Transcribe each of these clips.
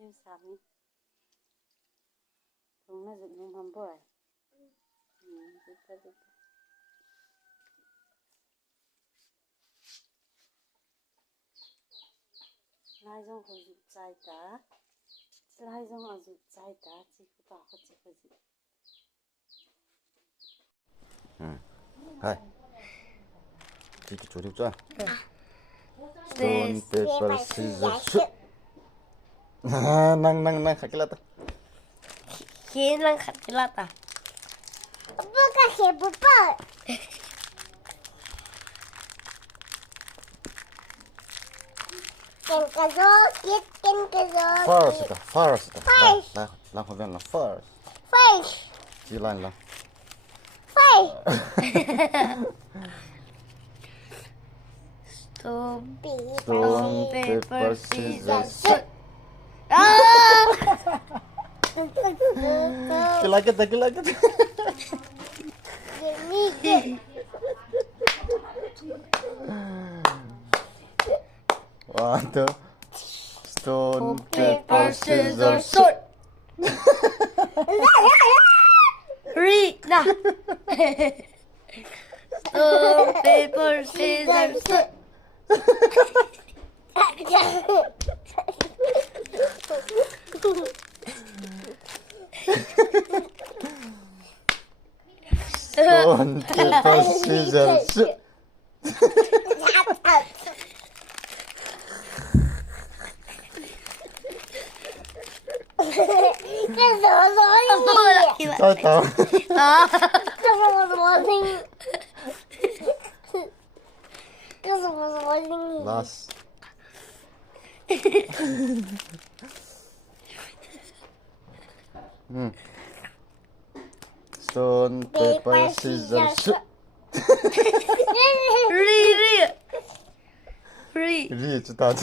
Em sắm chúng nó dựng lên hầm bưởi. Lai dong không dựng trái cả. Lai dong ở dựng trái cả chỉ có bảo có chỉ có gì. Hai. Chị chủ đi cho. Stone, paper, scissors, shoot. Nang khakilata. Hilang khakilata. Bukan hebat. Ken kazoo. First. First. Lang på vänner first. Face. Gilla en lang. Face. Stone, Paper, scissors, shoot. Kilakit. One, two. Stone, paper, scissors, shoot. Read na. Stone, paper, scissors, shoot. Stone, paper, scissors, shoot. Tahu. Last. Stone, paper, scissors, shoot. Read. Ri, cepat.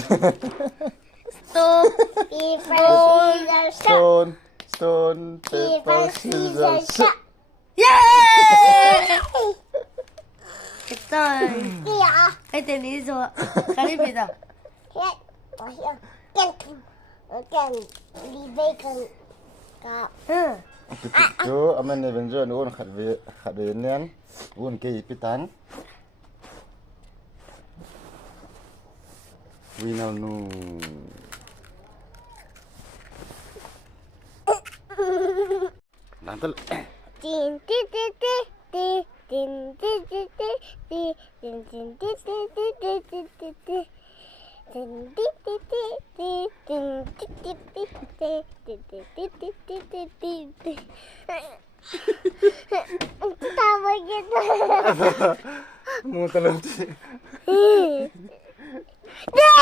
Stone, Stone, paper, scissors, shoot. yeah. 됐다. Iya. 하여튼 이리서 가립니다. Ken libaikan ka. 응. Itu aman ni benjo nun khadwe nen un ke ipitan. We now know. Nanti. Tin. Tahu gitu. Mau terlanjut. La.